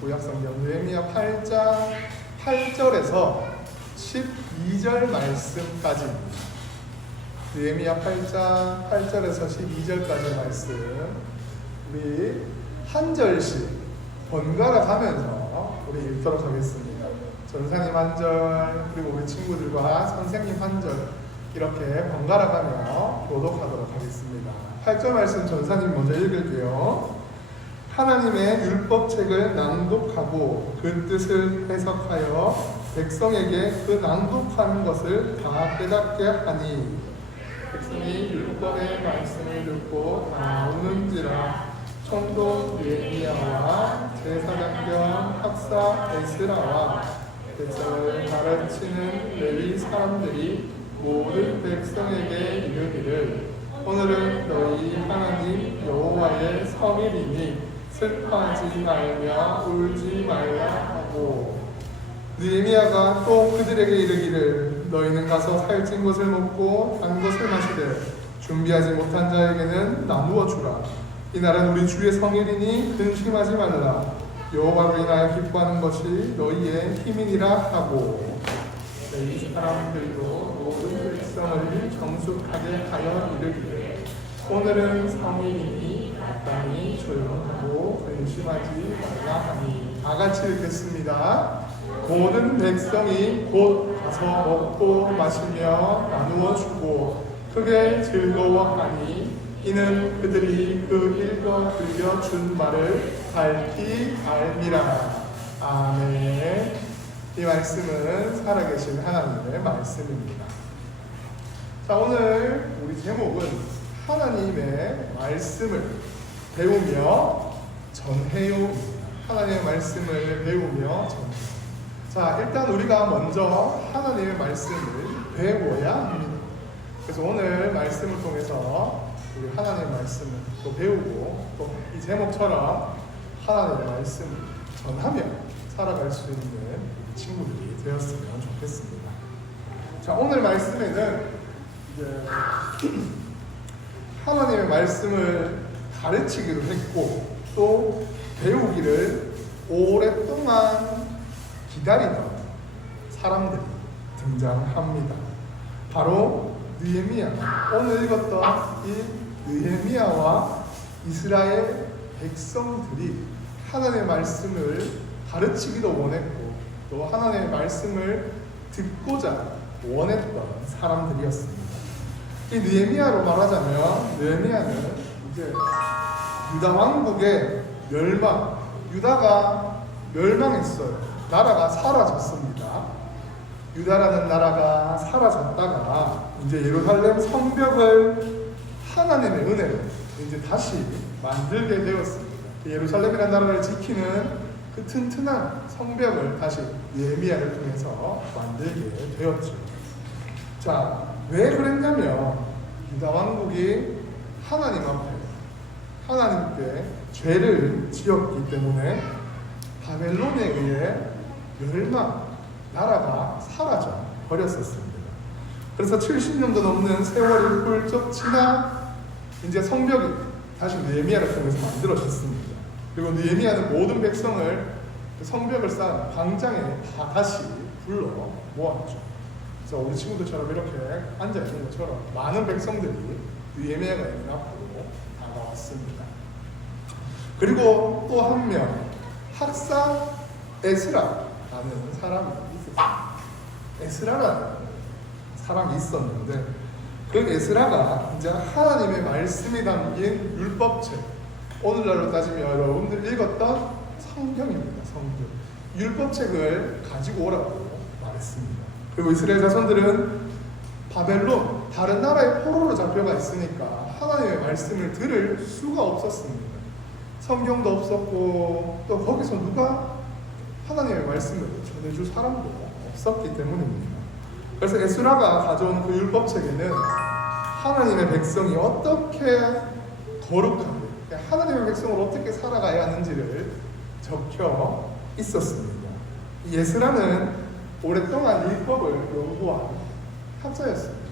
구약성경 느헤미야 8장 8절에서 12절 말씀까지입니다. 느헤미야 8장 8절에서 12절까지 말씀 우리 한 절씩 번갈아 가면서 우리 읽도록 하겠습니다. 전사님 한 절, 그리고 우리 친구들과 선생님 한 절 이렇게 번갈아 가며 교독하도록 하겠습니다. 8절 말씀 전사님 먼저 읽을게요. 하나님의 율법책을 낭독하고 그 뜻을 해석하여 백성에게 그 낭독하는 것을 다 깨닫게 하니 백성이 율법의 말씀을 듣고 다 우는지라. 총독 느헤미야와 제사장 학사 에스라와 백성을 가르치는 레위 사람들이 모든 백성에게 이르기를 오늘은 너희 하나님 여호와의 성일이니 슬퍼하지 말며 울지 말라 하고, 느헤미야가 또 그들에게 이르기를 너희는 가서 살찐 것을 먹고 단 것을 마시되 준비하지 못한 자에게는 나누어 주라. 이 날은 우리 주의 성일이니 근심하지 말라. 여호와로 인하여 기뻐하는 것이 너희의 힘이니라 하고, 이 사람들도 모든 백성을 정숙하게 하여 이르기를 오늘은 성일이니 마땅히 조용하고 근심하지 말라 하니. 다 같이 읽겠습니다. 모든 백성이 곧 가서 먹고 마시며 나누어 주고 크게 즐거워하니 이는 그들이 그 읽어 들려준 말을 밝히 알미라. 아멘. 이 말씀은 살아계신 하나님의 말씀입니다. 자, 오늘 우리 제목은 하나님의 말씀을 배우며 전해요. 하나님의 말씀을 배우며 전해요. 자, 일단 우리가 먼저 하나님의 말씀을 배워야 합니다. 그래서 오늘 말씀을 통해서 우리 하나님의 말씀을 또 배우고 또 이 제목처럼 하나님의 말씀을 전하며 살아갈 수 있는 친구들이 되었으면 좋겠습니다. 자, 오늘 말씀에는 이제 하나님의 말씀을 가르치기도 했고 또 배우기를 오랫동안 기다리던 사람들이 등장합니다. 바로 느헤미야. 오늘 읽었던 이 느헤미야와 이스라엘 백성들이 하나님의 말씀을 가르치기도 원했고 또 하나님의 말씀을 듣고자 원했던 사람들이었습니다. 이 느헤미야로 말하자면 느헤미야는 이제 유다 왕국의 멸망, 유다가 멸망했어요. 나라가 사라졌습니다. 유다라는 나라가 사라졌다가 이제 예루살렘 성벽을 하나님의 은혜로 이제 다시 만들게 되었습니다. 예루살렘이라는 나라를 지키는 그 튼튼한 성벽을 다시 느헤미야를 통해서 만들게 되었죠. 자, 왜 그랬냐면 유다 왕국이 하나님 앞에 하나님께 죄를 지었기 때문에 바벨론에 의해 멸망, 나라가 사라져 버렸었습니다. 그래서 70년도 넘는 세월이 훌쩍 지나 이제 성벽이 다시 느헤미야를 통해서 만들어졌습니다. 그리고 느헤미야는 모든 백성을 그 성벽을 쌓은 광장에 다 다시 불러 모았죠. 그래서 우리 친구들처럼 이렇게 앉아있는 것처럼 많은 백성들이 느헤미야가 있는 앞으로 다가왔습니다. 그리고 또 한 명, 학사 에스라라는 사람이 있었어요. 에스라라는 사람이 있었는데 그 에스라가 이제 하나님의 말씀이 담긴 율법책, 오늘날로 따지면 여러분들 읽었던 성경입니다. 성경. 율법책을 가지고 오라고 말했습니다. 그리고 이스라엘 자손들은 바벨론, 다른 나라의 포로로 잡혀가 있으니까 하나님의 말씀을 들을 수가 없었습니다. 성경도 없었고 또 거기서 누가 하나님의 말씀을 전해줄 사람도 없었기 때문입니다. 그래서 에스라가 가져온 그 율법책에는 하나님의 백성이 어떻게 거룩하게 하나님의 백성을 어떻게 살아가야 하는지를 적혀 있었습니다. 이 에스라는 오랫동안 율법을 연구한 학자였습니다.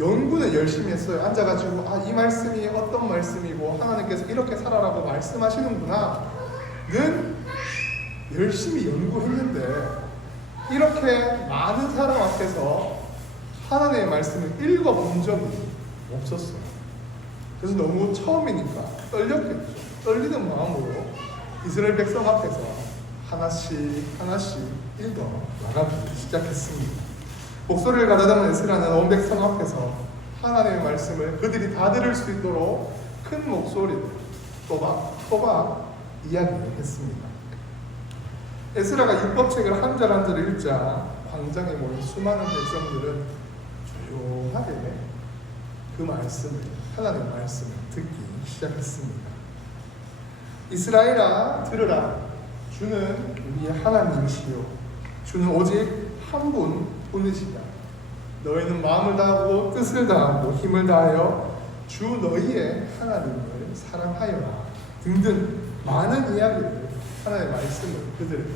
연구는 열심히 했어요. 앉아가지고 이 말씀이 어떤 말씀이고 하나님께서 이렇게 살아라고 말씀하시는구나 는 열심히 연구했는데 이렇게 많은 사람 앞에서 하나님의 말씀을 읽어본 적이 없었어요. 그래서 너무 처음이니까 떨렸겠죠. 떨리는 마음으로 이스라엘 백성 앞에서 하나씩 하나씩 읽어 나가기 시작했습니다. 목소리를 가다듬은 에스라는 온 백성 앞에서 하나님의 말씀을 그들이 다 들을 수 있도록 큰 목소리로 또박또박 이야기했습니다. 에스라가 율법책을 한 절 한 절 읽자 광장에 모인 수많은 백성들은 조용하게 그 말씀을, 하나님의 말씀을 듣기 시작했습니다. 이스라엘아 들으라. 주는 우리의 하나님이시요 주는 오직 한 분뿐이시다. 너희는 마음을 다하고 뜻을 다하고 힘을 다하여 주 너희의 하나님을 사랑하여라 등등 많은 이야기를, 하나님의 말씀을 그들에게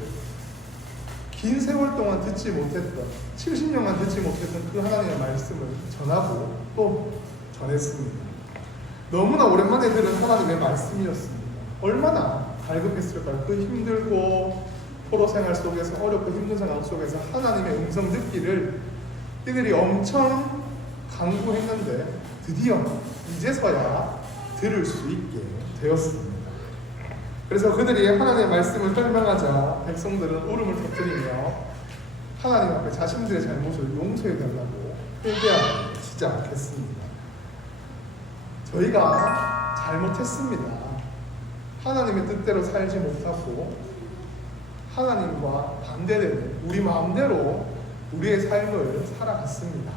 긴 세월 동안 듣지 못했던, 70년만 듣지 못했던 그 하나님의 말씀을 전하고 또 전했습니다. 너무나 오랜만에 들은 하나님의 말씀이었습니다. 얼마나 갈급했을까요? 그 힘들고 포로 생활 속에서, 어렵고 힘든 상황 속에서 하나님의 음성 듣기를 이들이 엄청 강구했는데 드디어 이제서야 들을 수 있게 되었습니다. 그래서 그들이 하나님의 말씀을 설명하자 백성들은 울음을 터뜨리며 하나님 앞에 자신들의 잘못을 용서해달라고 회개하기 시작했습니다. 저희가 잘못했습니다. 하나님의 뜻대로 살지 못하고 하나님과 반대되는 우리 마음대로 우리의 삶을 살아갔습니다.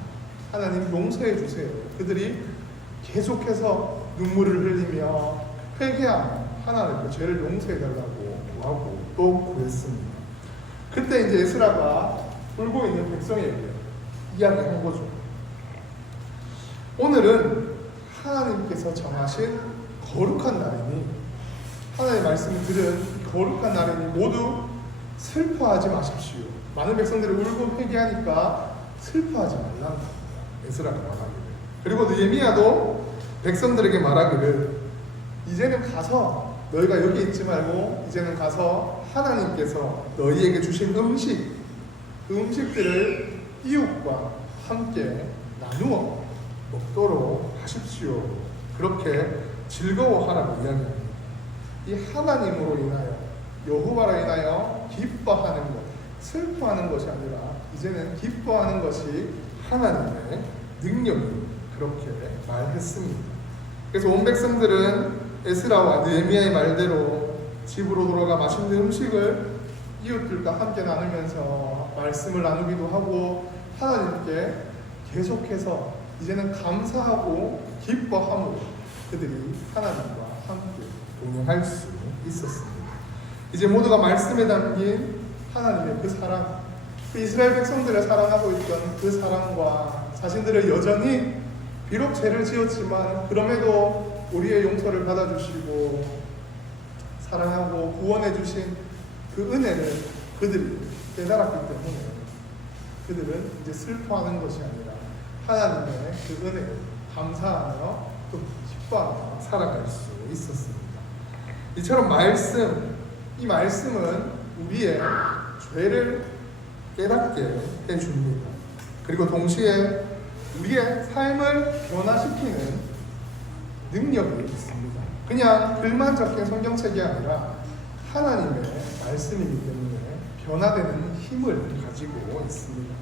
하나님 용서해 주세요. 그들이 계속해서 눈물을 흘리며 회개하며 하나님께 죄를 용서해 달라고 구하고 또 구했습니다. 그때 이제 에스라가 울고 있는 백성에게 이야기한 거죠. 오늘은 하나님께서 정하신 거룩한 날이니, 하나님의 말씀을 들은 거룩한 날이니 모두 슬퍼하지 마십시오. 많은 백성들이 울고 회개하니까 슬퍼하지 말라고 에스라가 말하기를, 그리고 느헤미야도 백성들에게 말하기를 이제는 가서 너희가 여기 있지 말고 이제는 가서 하나님께서 너희에게 주신 음식들을 이웃과 함께 나누어 먹도록 하십시오. 그렇게 즐거워하라고 이야기합니다. 이 하나님으로 인하여, 여호와로 인하여 기뻐하는 것, 슬퍼하는 것이 아니라 이제는 기뻐하는 것이 하나님의 능력이, 그렇게 말했습니다. 그래서 온 백성들은 에스라와 느헤미야의 말대로 집으로 돌아가 맛있는 음식을 이웃들과 함께 나누면서 말씀을 나누기도 하고 하나님께 계속해서 이제는 감사하고 기뻐함으로 그들이 하나님과 함께 동행할 수 있었습니다. 이제 모두가 말씀에 담긴 하나님의 그 사랑, 그 이스라엘 백성들을 사랑하고 있던 그 사랑과 자신들을 여전히 비록 죄를 지었지만 그럼에도 우리의 용서를 받아주시고 사랑하고 구원해 주신 그 은혜를 그들이 깨달았기 때문에 그들은 이제 슬퍼하는 것이 아니라 하나님의 그 은혜를 감사하며 또 기뻐하며 살아갈 수 있었습니다. 이처럼 이 말씀은 우리의 죄를 깨닫게 해줍니다. 그리고 동시에 우리의 삶을 변화시키는 능력이 있습니다. 그냥 글만 적힌 성경책이 아니라 하나님의 말씀이기 때문에 변화되는 힘을 가지고 있습니다.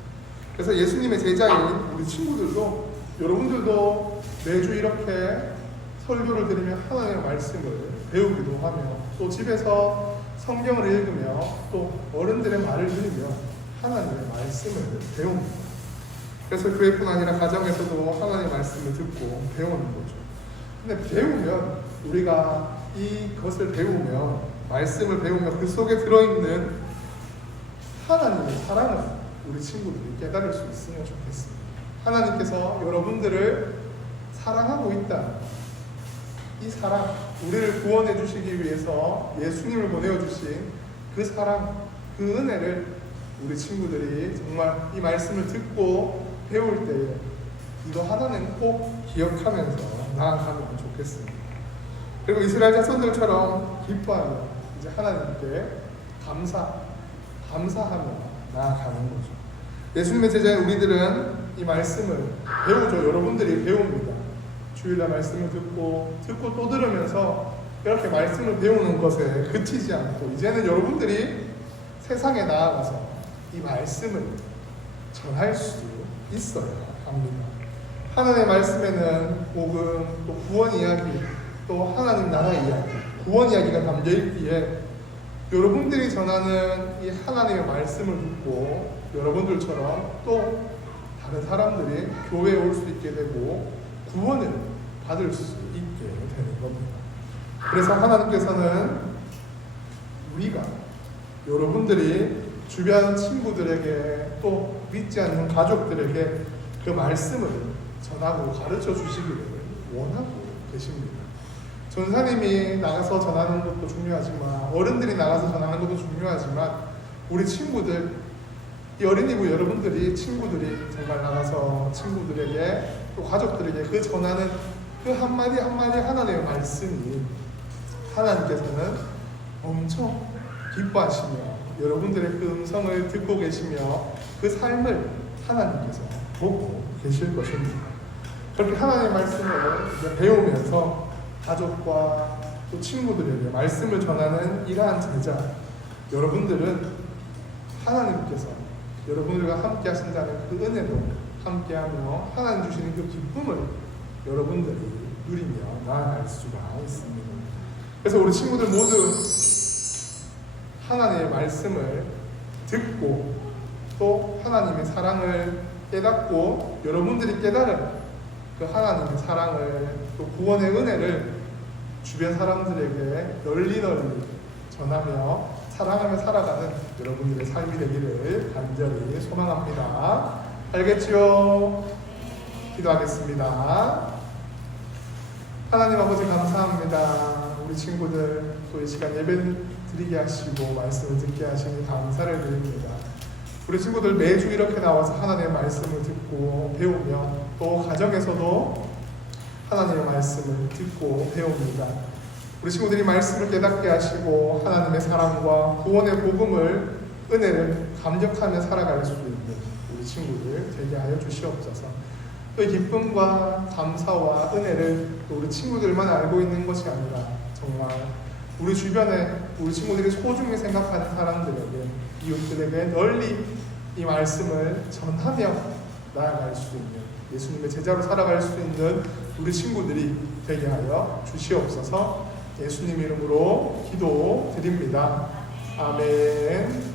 그래서 예수님의 제자인 우리 친구들도, 여러분들도 매주 이렇게 설교를 들으며 하나님의 말씀을 배우기도 하며 또 집에서 성경을 읽으며 또 어른들의 말을 들으며 하나님의 말씀을 배웁니다. 그래서 교회뿐 아니라 가정에서도 하나님의 말씀을 듣고 배우는 거죠. 근데 배우면, 우리가 이것을 배우면, 말씀을 배우면 그 속에 들어있는 하나님의 사랑을 우리 친구들이 깨달을 수 있으면 좋겠습니다. 하나님께서 여러분들을 사랑하고 있다. 이 사랑, 우리를 구원해 주시기 위해서 예수님을 보내어 주신 그 사랑, 그 은혜를 우리 친구들이 정말 이 말씀을 듣고 배울 때에 이거 하나는 꼭 기억하면서 나아가면 좋겠습니다. 그리고 이스라엘 자손들처럼 기뻐하며 이제 하나님께 감사하며 나아가는 거죠. 예수님의 제자인 우리들은 이 말씀을 배우죠. 여러분들이 배웁니다. 주일날 말씀을 듣고 또 들으면서 이렇게 말씀을 배우는 것에 그치지 않고 이제는 여러분들이 세상에 나아가서 이 말씀을 전할 수 있어야 합니다. 하나님의 말씀에는 복음, 또 구원 이야기, 또 하나님 나라 이야기, 구원 이야기가 담겨 있기에 여러분들이 전하는 이 하나님의 말씀을 듣고 여러분들처럼 또 다른 사람들이 교회에 올 수 있게 되고 구원을 받을 수 있게 되는 겁니다. 그래서 하나님께서는 우리가 여러분들이 주변 친구들에게 또 믿지 않는 가족들에게 그 말씀을 전하고 가르쳐 주시기를 원하고 계십니다. 전사님이 나가서 전하는 것도 중요하지만 어른들이 나가서 전하는 것도 중요하지만 우리 친구들, 이 어린이부 여러분들이 친구들이 정말 나가서 친구들에게 또 가족들에게 그 전하는 그 한마디 한마디 하나님의 말씀이 하나님께서는 엄청 기뻐하시며 여러분들의 그 음성을 듣고 계시며 그 삶을 하나님께서 보고 계실 것입니다. 그렇게 하나님의 말씀을 배우면서 가족과 또 친구들에게 말씀을 전하는 이러한 제자, 여러분들은 하나님께서 여러분들과 함께 하신다는 그 은혜로 함께하며 하나님 주시는 그 기쁨을 여러분들이 누리며 나아갈 수가 있습니다. 그래서 우리 친구들 모두 하나님의 말씀을 듣고 또 하나님의 사랑을 깨닫고 여러분들이 깨달은 그 하나님의 사랑을 또 구원의 은혜를 주변 사람들에게 널리 전하며 사랑하며 살아가는 여러분들의 삶이 되기를 간절히 소망합니다. 알겠지요? 기도하겠습니다. 하나님 아버지 감사합니다. 우리 친구들 또 이 시간 예배 드리게 하시고 말씀을 듣게 하시니 감사를 드립니다. 우리 친구들 매주 이렇게 나와서 하나님의 말씀을 듣고 배우며 또 가정에서도 하나님의 말씀을 듣고 배웁니다. 우리 친구들이 말씀을 깨닫게 하시고 하나님의 사랑과 구원의 복음을 은혜를 감격하며 살아갈 수 있는 우리 친구들 되게 하여 주시옵소서. 그 기쁨과 감사와 은혜를 또 우리 친구들만 알고 있는 것이 아니라 정말 우리 주변에 우리 친구들이 소중히 생각하는 사람들에게 이웃들에게 널리 이 말씀을 전하며 나아갈 수 있는 예수님의 제자로 살아갈 수 있는 우리 친구들이 되게 하여 주시옵소서. 예수님 이름으로 기도드립니다. 아멘.